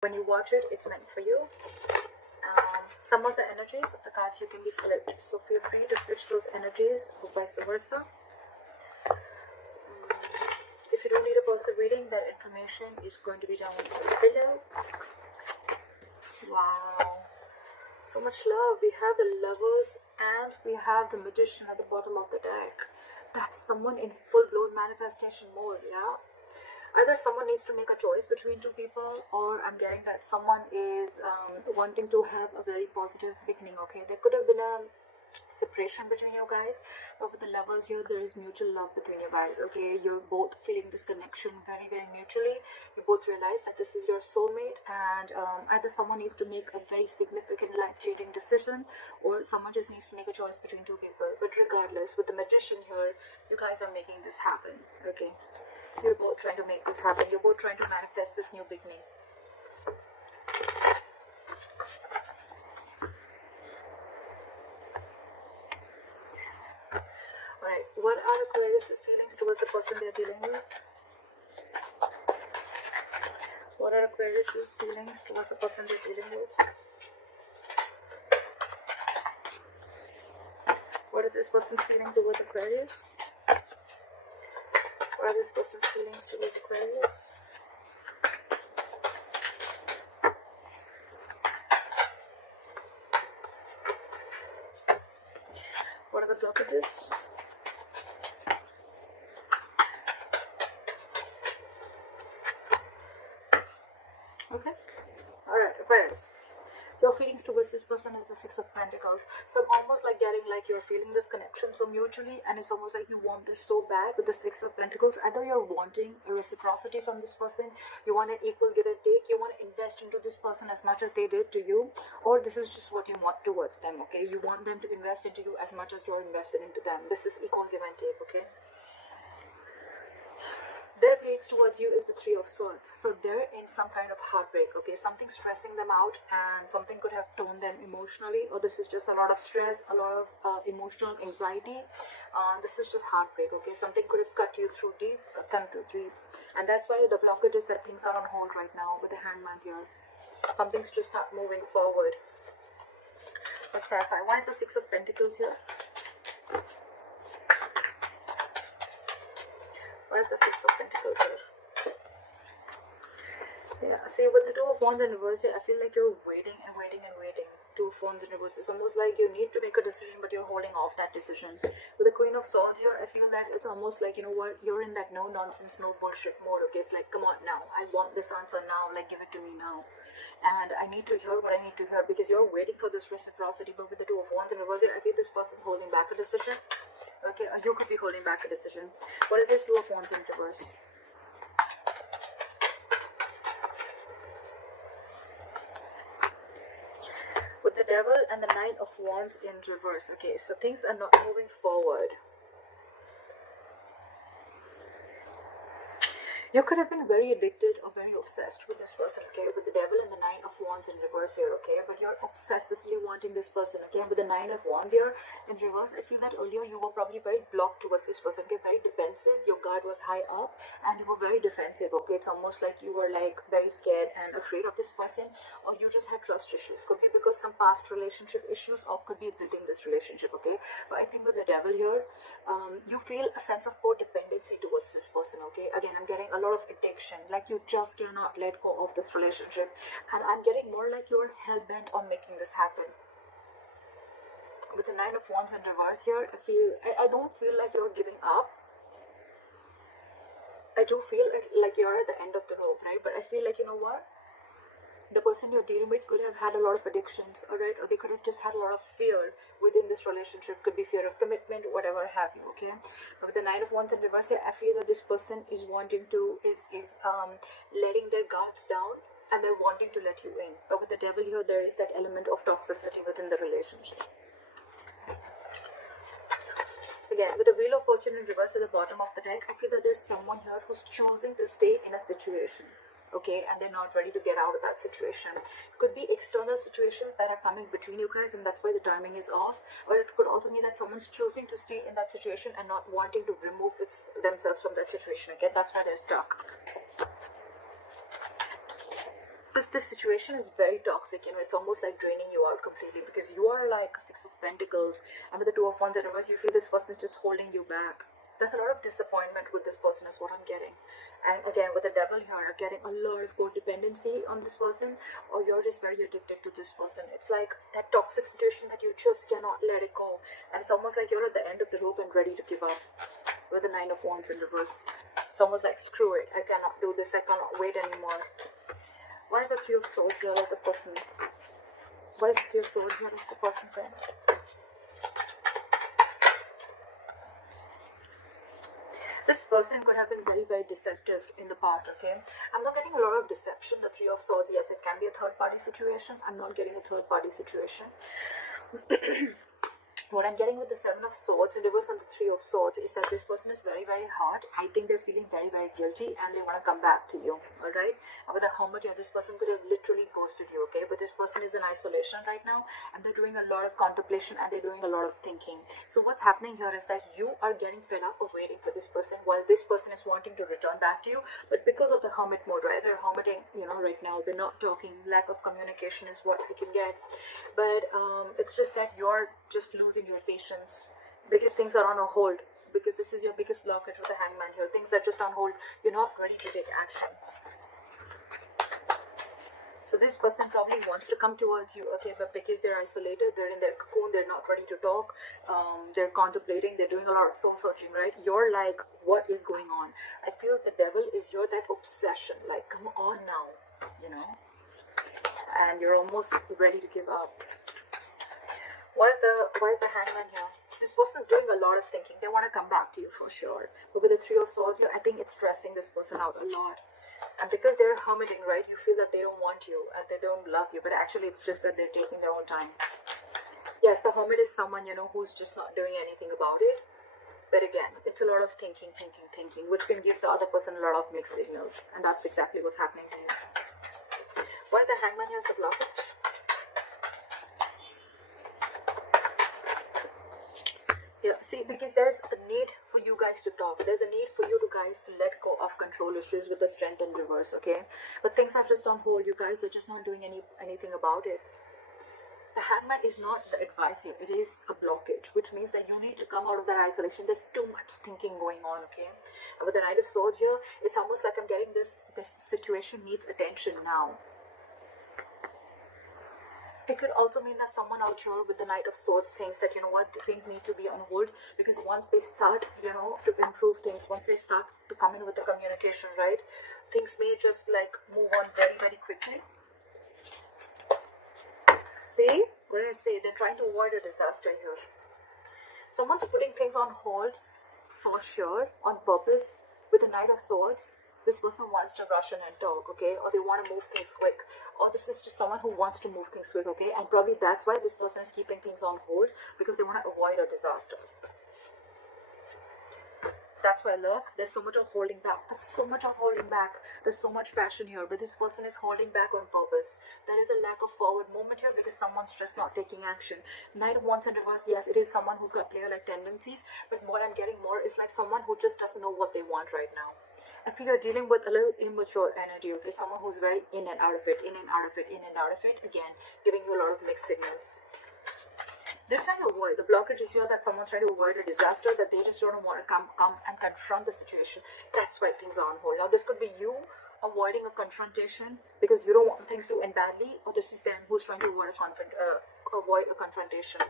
When you watch it, it's meant for you. Some of the energies of the cards you can be flipped, so feel free to switch those energies or vice versa. If you don't need a personal reading, that information is going to be down below. Wow, so much love. We have the Lovers and we have the Magician at the bottom of the deck. That's someone in full-blown manifestation mode, yeah? Either someone needs to make a choice between two people, or I'm getting that someone is wanting to have a very positive beginning, okay? There could have been a separation between you guys, but with the Lovers here, there is mutual love between you guys, okay? You're both feeling this connection very, very mutually. You both realize that this is your soulmate, and either someone needs to make a very significant life-changing decision, or someone just needs to make a choice between two people. But regardless, with the Magician here, you guys are making this happen, okay? You're both trying to make this happen. You're both trying to manifest this new beginning. Alright, what are Aquarius' feelings towards the person they're dealing with? What are Aquarius' feelings towards the person they're dealing with? What is this person's feeling towards Aquarius? What are this person's feelings towards Aquarius? What are the blockages? Okay. Alright, Aquarius. Your feelings towards this person is the Six of Pentacles. So I'm almost like getting like you're feeling this connection so mutually, and it's almost like you want this so bad with the Six of Pentacles. Either you're wanting a reciprocity from this person, you want an equal give and take, you want to invest into this person as much as they did to you, or this is just what you want towards them, okay? You want them to invest into you as much as you're invested into them. This is equal give and take, okay? Their feelings towards you is the Three of Swords. So they're in some kind of heartbreak, okay? Something stressing them out, and something could have torn them emotionally, or this is just a lot of stress, a lot of emotional anxiety. This is just heartbreak, okay? Something could have cut you through deep, them through deep. And that's why the blockage is that things are on hold right now with the Hangman here. Something's just not moving forward. Let's clarify. Why is the Six of Pentacles here? Why is the Six of Pentacles here? Yeah, see, with the Two of Wands in reverse here, I feel like you're waiting and waiting and waiting. Two of Wands in reverse. It's almost like you need to make a decision, but you're holding off that decision. With the Queen of Swords here, I feel that it's almost like, you know what, you're in that no nonsense, no bullshit mode, okay? It's like, come on now, I want this answer now, like, give it to me now. And I need to hear what I need to hear, because you're waiting for this reciprocity. But with the Two of Wands in reverse here, I feel this person's holding back a decision. Okay, or you could be holding back a decision. What is this Two of Wands in reverse? With the Devil and the Nine of Wands in reverse. Okay, so things are not moving forward. You could have been very addicted or very obsessed with this person, okay, with the Devil and the Nine of Wands in reverse here, okay, but you're obsessively wanting this person, okay, with the Nine of Wands here in reverse. I feel that earlier you were probably very blocked towards this person, okay, very defensive. Your guard was high up and you were very defensive, okay. It's almost like you were like very scared and afraid of this person, or you just had trust issues. Could be because some past relationship issues, or could be within this relationship, okay. But I think with the Devil here, you feel a sense of codependency towards this person, okay. Again, I'm getting a lot of addiction, like you just cannot let go of this relationship, and I'm getting more like you're hell-bent on making this happen. With the Nine of Wands in reverse here, I don't feel like you're giving up. I do feel like you're at the end of the rope, right? But I feel like, you know what, the person you're dealing with could have had a lot of addictions, alright, or they could have just had a lot of fear within this relationship. Could be fear of commitment, whatever have you, okay. With the Nine of Wands in reverse here, I feel that this person is wanting to letting their guards down, and they're wanting to let you in. But with the Devil here, there is that element of toxicity within the relationship. Again, with the Wheel of Fortune in reverse at the bottom of the deck, I feel that there's someone here who's choosing to stay in a situation, okay, and they're not ready to get out of that situation. Could be external situations that are coming between you guys, and that's why the timing is off. Or it could also mean that someone's choosing to stay in that situation and not wanting to remove themselves from that situation, okay. That's why they're stuck. This situation is very toxic, you know. It's almost like draining you out completely, because you are like Six of Pentacles, and with the Two of Wands in reverse, you feel this person is just holding you back. There's a lot of disappointment with this person is what I'm getting. And again, with the Devil here, I'm getting a lot of codependency on this person, or you're just very addicted to this person. It's like that toxic situation that you just cannot let it go, and it's almost like you're at the end of the rope and ready to give up. With the Nine of Wands in reverse, it's almost like, screw it, I cannot do this, I cannot wait anymore. Why is the Three of Swords here of the person? Why is the Three of Swords here of the person saying? This person could have been very, very deceptive in the past, okay? I'm not getting a lot of deception. The Three of Swords, yes, it can be a third-party situation. I'm not getting a third-party situation. What I'm getting with the Seven of Swords in reverse and the Three of Swords is that this person is very, very hurt. I think they're feeling very, very guilty, and they want to come back to you, alright? And with the Hermit here, this person could have literally ghosted you, okay? But this person is in isolation right now, and they're doing a lot of contemplation, and they're doing a lot of thinking. So what's happening here is that you are getting fed up of waiting for this person, while this person is wanting to return back to you. But because of the Hermit mode, right? They're hermiting, you know, right now. They're not talking. Lack of communication is what we can get. But it's just that you're just losing your patience because things are on a hold, because this is your biggest blockage with the Hangman here. Things are just on hold. You're not ready to take action. So this person probably wants to come towards you, okay, but because they're isolated, they're in their cocoon, they're not ready to talk, they're contemplating, they're doing a lot of soul searching, right? You're like, what is going on? I feel the Devil is your that obsession, like, come on now, you know, and you're almost ready to give up. Why is the Hangman here? This person's doing a lot of thinking. They want to come back to you for sure. But with the Three of Swords here, I think it's stressing this person out a lot. And because they're hermiting, right, you feel that they don't want you and they don't love you. But actually, it's just that they're taking their own time. Yes, the Hermit is someone, you know, who's just not doing anything about it. But again, it's a lot of thinking, which can give the other person a lot of mixed signals. And that's exactly what's happening to you. Why is the Hangman here as the blockage? Yeah, see, because there's a need for you guys to talk. There's a need for you guys to let go of control issues with the Strength in reverse, okay? But things are just on hold. You guys are just not doing anything about it. The Hangman is not the advice here. It is a blockage, which means that you need to come out of that isolation. There's too much thinking going on, okay? And with the Knight of Swords here, it's almost like I'm getting this situation needs attention now. It could also mean that someone out here with the Knight of Swords thinks that, you know what, things need to be on hold, because once they start, you know, to improve things, once they start to come in with the communication, right, things may just like move on very, very quickly. See, what did I say? They're trying to avoid a disaster here. Someone's putting things on hold for sure, on purpose. With the Knight of Swords, this person wants to rush in and talk, okay, or they want to move things quick, or this is just someone who wants to move things quick, okay, and probably that's why this person is keeping things on hold, because they want to avoid a disaster. That's why, look, there's so much of holding back. There's so much of holding back. There's so much passion here, but this person is holding back on purpose. There is a lack of forward movement here because someone's just not taking action. Knight of Wands in reverse, yes, it is someone who's got player-like tendencies, but what I'm getting more is like someone who just doesn't know what they want right now. I feel you're dealing with a little immature energy, okay? Someone who's very in and out of it, in and out of it, in and out of it. Again, giving you a lot of mixed signals. They're trying to avoid, the blockage is here that someone's trying to avoid a disaster, that they just don't want to come and confront the situation. That's why things are on hold. Now, this could be you avoiding a confrontation because you don't want things to end badly, or this is them who's trying to avoid a confrontation.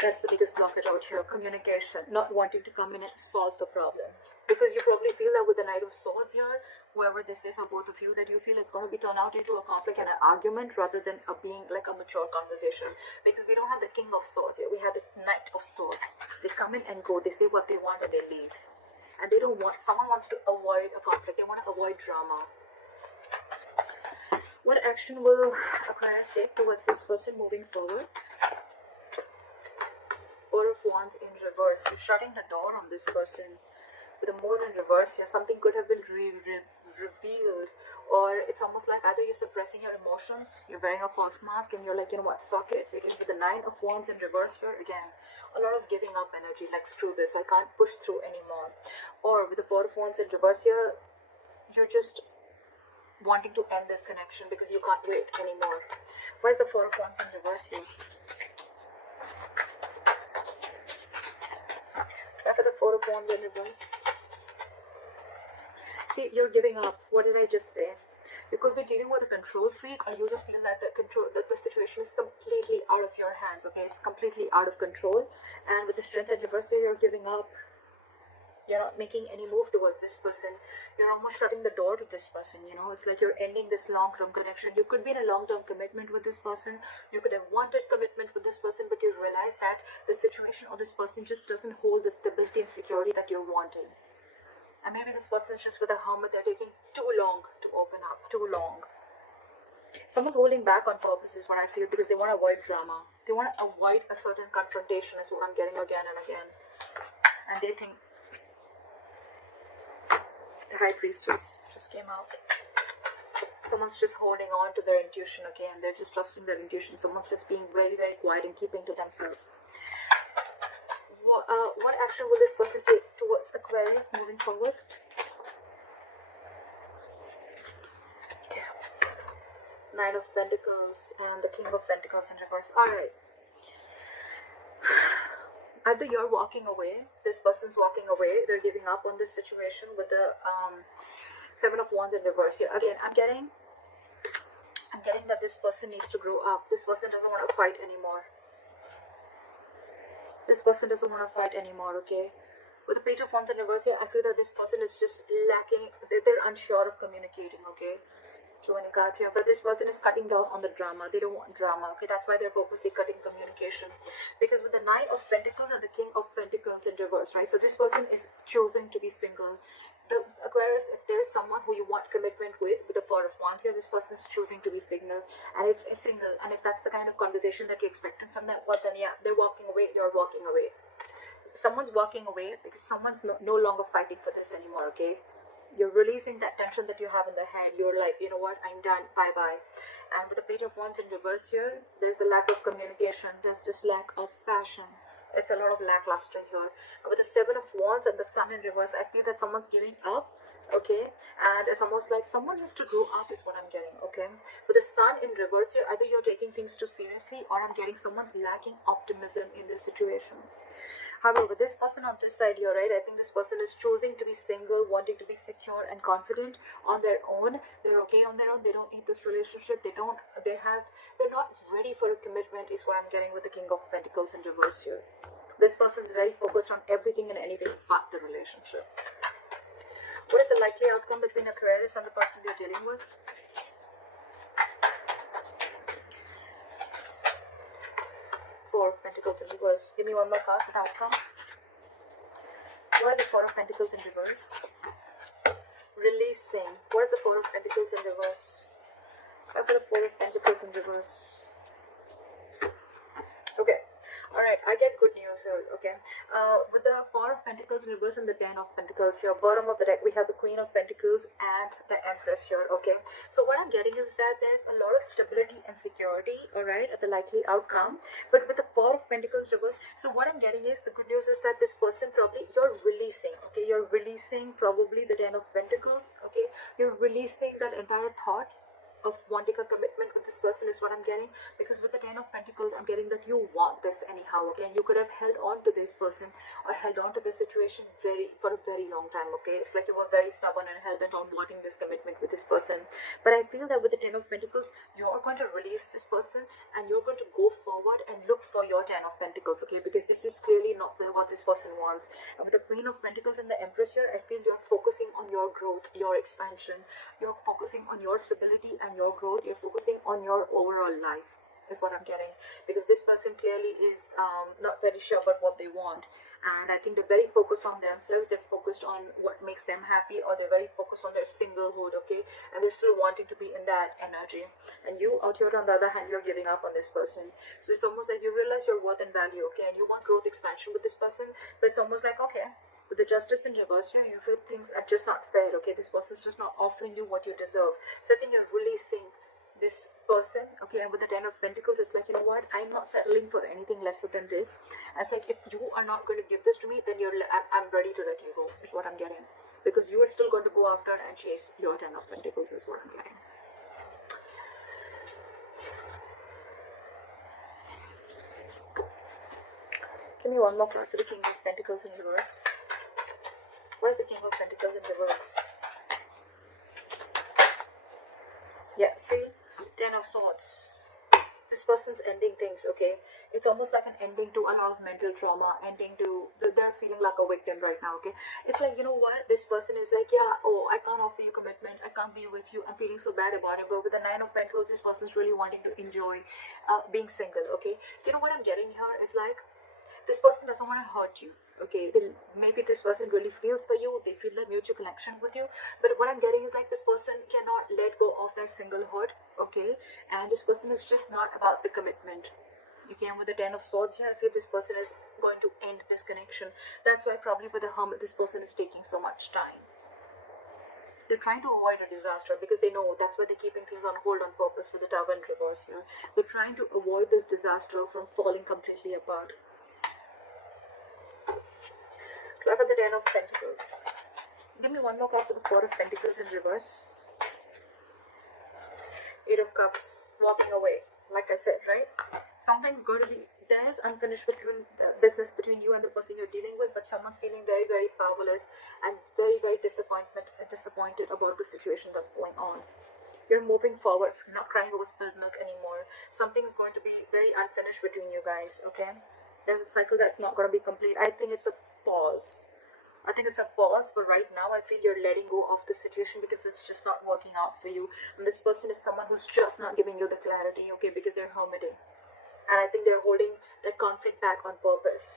That's the biggest blockage out here, communication, not wanting to come in and solve the problem. Because you probably feel that with the Knight of Swords here, whoever this is or both of you, that you feel it's going to be turned out into a conflict and an argument rather than being like a mature conversation. Because we don't have the King of Swords here, we have the Knight of Swords. They come in and go, they say what they want and they leave. And they don't want, someone wants to avoid a conflict, they want to avoid drama. What action will Aquarius take towards this person moving forward? Four of Wands in reverse. You're shutting the door on this person. With the Moon in reverse here, something could have been revealed, or it's almost like either you're suppressing your emotions, you're wearing a false mask, and you're like, you know what, fuck it. Because with the Nine of Wands in reverse here, again, a lot of giving up energy, like screw this, I can't push through anymore. Or with the Four of Wands in reverse here, you're just wanting to end this connection because you can't wait anymore. Why is the Four of Wands in reverse here? Try for the Four of Wands in reverse. See, you're giving up. What did I just say? You could be dealing with a control freak, or you just feel that the situation is completely out of your hands, okay? It's completely out of control. And with the Strength in reverse here, you're giving up. You're not making any move towards this person. You're almost shutting the door to this person, you know? It's like you're ending this long-term connection. You could be in a long-term commitment with this person. You could have wanted commitment with this person, but you realize that the situation or this person just doesn't hold the stability and security that you're wanting. And maybe this person is just with a Hermit. They're taking too long to open up. Too long. Someone's holding back on purpose is what I feel, because they want to avoid drama. They want to avoid a certain confrontation is what I'm getting again and again. And they think the High Priestess just came out. Someone's just holding on to their intuition, okay, and they're just trusting their intuition. Someone's just being very, very quiet and keeping to themselves. What action will this person take towards Aquarius moving forward? Nine of Pentacles and the King of Pentacles in reverse. Alright. Either you're walking away, this person's walking away, they're giving up on this situation with the Seven of Wands in reverse here. Again, I'm getting that this person needs to grow up. This person doesn't want to fight anymore. This person doesn't want to fight anymore, okay? With the Page of Wands in reverse here, I feel that this person is just lacking, they're unsure of communicating, okay? Too many cards here, but this person is cutting down on the drama. They don't want drama, okay? That's why they're purposely cutting communication. Because with the Nine of Pentacles and the King of Pentacles in reverse, right? So this person is choosing to be single. The Aquarius, if there's someone who you want commitment with the Four of Wands here, this person is choosing to be single. And if that's the kind of conversation that you're expecting from them, well then yeah, they're walking away, you're walking away. Someone's walking away because someone's no longer fighting for this anymore, okay? You're releasing that tension that you have in the head. You're like, you know what, I'm done, bye-bye. And with the Page of Wands in reverse here, there's a lack of communication. There's just lack of passion. It's a lot of lackluster here. With the Seven of Wands and the Sun in reverse, I feel that someone's giving up, okay? And it's almost like someone has to grow up is what I'm getting, okay? With the Sun in reverse here, either you're taking things too seriously or I'm getting someone's lacking optimism in this situation. However, this person on this side here, right, I think this person is choosing to be single, wanting to be secure and confident on their own. They're okay on their own. They don't need this relationship. They're not ready for a commitment is what I'm getting with the King of Pentacles in reverse here. This person is very focused on everything and anything but the relationship. What is the likely outcome between Aquarius and the person they're dealing with? Four of Pentacles in reverse. Give me one more card for the outcome. What is the Four of Pentacles in reverse? Releasing. What is the Four of Pentacles in reverse? Try for the Four of Pentacles in reverse. Okay. Alright, I get good news here, okay? With the Four of Pentacles in reverse and the Ten of Pentacles here, bottom of the deck, we have the Queen of Pentacles and the Empress here, okay? So what I'm getting is that there's a lot of stability and security, alright, at the likely outcome. But with the Four of Pentacles reverse, so what I'm getting is, the good news is that this person probably, you're releasing, okay? You're releasing probably the Ten of Pentacles, okay? You're releasing that entire thought of wanting a commitment with this person is what I'm getting, because with the Ten of Pentacles I'm getting that you want this anyhow, okay? And you could have held on to this person or held on to this situation for a very long time, okay? It's like you were very stubborn and hell-bent on wanting this commitment with this person. But I feel that with the Ten of Pentacles, you're going to release this person and you're going to go forward and look for your Ten of Pentacles, okay? Because this is clearly not what this person wants. And with the Queen of Pentacles and the Empress here, I feel you're focusing on your growth, your expansion. You're focusing on your stability and your growth. You're focusing on your overall life is what I'm getting, because this person clearly is not very sure about what they want, and I think they're very focused on themselves. They're focused on what makes them happy, or they're very focused on their singlehood, okay? And they're still wanting to be in that energy. And you out here on the other hand, you're giving up on this person. So it's almost like you realize your worth and value, okay? And you want growth, expansion with this person, but it's almost like, okay, with the Justice in reverse here, you feel things are just not fair, okay? This person's just not offering you what you deserve. So I think you're releasing this person, okay? And with the Ten of Pentacles, it's like, you know what, I'm not settling for anything lesser than this. It's like, if you are not going to give this to me, then I'm ready to let you go, is what I'm getting. because you are still going to go after and chase your 10 of Pentacles is what I'm getting. Give me one more card for the King of Pentacles in reverse. Why is the King of Pentacles in reverse? Yeah, see? 10 of Swords. This person's ending things, okay? It's almost like an ending to a lot of mental trauma, ending to, they're feeling like a victim right now, okay? It's like, you know what? This person is like, yeah, oh, I can't offer you commitment. I can't be with you. I'm feeling so bad about it. But with the 9 of Pentacles, this person's really wanting to enjoy being single, okay? You know what I'm getting here is like, this person doesn't want to hurt you, okay? Maybe this person really feels for you, they feel that mutual connection with you, but what I'm getting is like this person cannot let go of their singlehood, okay? And this person is just not about the commitment, okay? And with the 10 of Swords here, I feel this person is going to end this connection. That's why probably with the Hermit, this person is taking so much time. They're trying to avoid a disaster because they know that's why they're keeping things on hold on purpose with the Tower in reverse here. They're trying to avoid this disaster from falling completely apart. Card for the 10 of Pentacles. Give me one more card for the 4 of Pentacles in reverse. 8 of Cups. Walking away. Like I said, right? Something's going to be, there is unfinished business between you and the person you're dealing with, but someone's feeling very, very powerless and very, very disappointed about the situation that's going on. You're moving forward, not crying over spilled milk anymore. Something's going to be very unfinished between you guys, okay? There's a cycle that's not going to be complete. I think it's a pause. I think it's a pause, but right now I feel you're letting go of the situation because it's just not working out for you. And this person is someone who's just not giving you the clarity, okay, because they're hermiting. And I think they're holding that conflict back on purpose.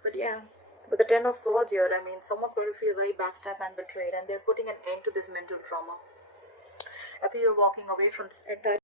But yeah, with the 10 of Swords here, I mean, someone's going to feel very backstabbed and betrayed, and they're putting an end to this mental trauma. I feel you're walking away from this entire